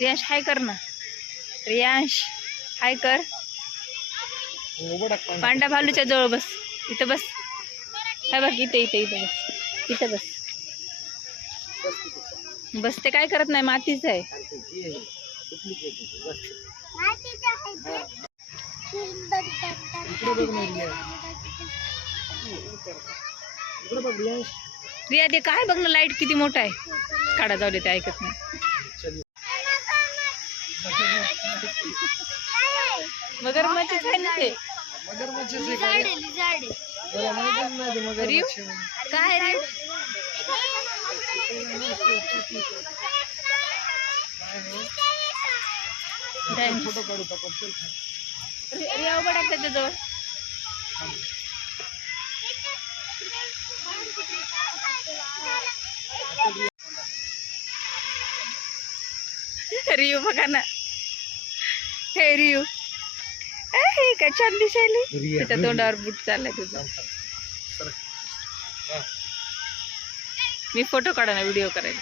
रियांश हाय कर ना. रियांश हाय कर. पांडा भालूच्या जवळ बस. इथं बस. हा बघ इथे इथे इथे बस. इथं बस. बस ते काय करत नाही, मातीच आहे. रिया ते काय बघ ना, लाईट किती मोठा आहे. काढा जाऊ दे, ते ऐकत नाही. मगरमच्छच आहे ना ते. रिव काय रिव फोटो काढू का? रिया उभा टाक त्याच्याजवळ. रियू बघा ना. हे रियू काय छान दिसायली. त्याच्या तोंडावर बूट चाललाय तुझा. मी फोटो काढा ना, व्हिडिओ करायला.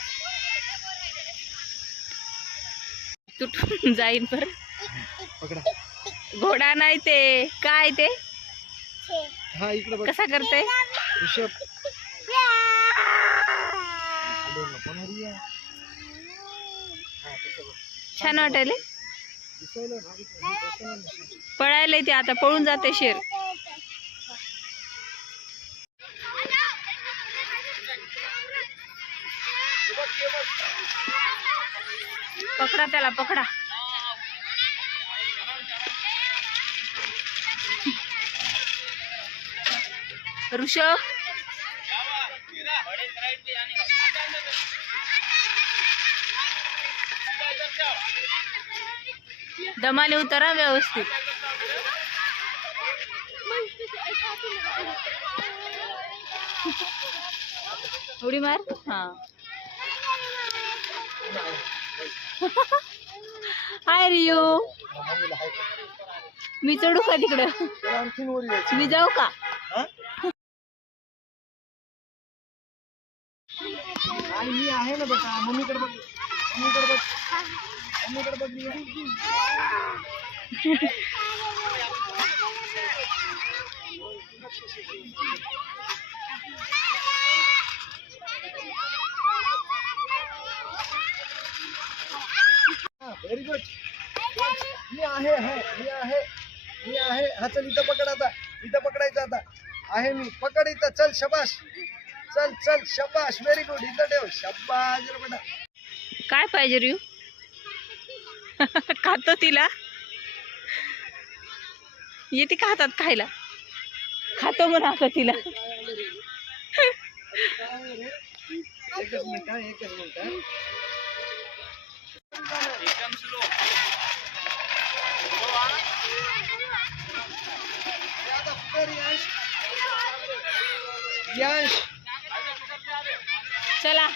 तुटून जाईन पर. घोडा नाही ते काय ते. कसा करते. छान वाटायले. पळायला ते आता पळून जाते शेर. पकडा त्याला, पकडा. ऋषभ दमाने उतरा व्यवस्थित. उडी मार. हा हाय रियू. मी चढू का तिकडं? मी जाऊ का? मी आहे ना बेटा. मम्मीकडे बघ. मम्मीकडे बघ. मम्मीकडे बघ. Very good. मी आहे. मी आहे. मी आहे. हा चल इथं पकड आता. इथं पकडायचं आता. आहे मी. पकड इथं. चल शबाश. चल चल शबाश. Very good. इथं ठेव. शबाश रे बेटा. काय पाहिजे रियू? खातो तिला. येते का हातात खायला? खातो म्हणा आता तिला. एकच मिनिट. एकच मिनिट. एकदम स्लो. चला.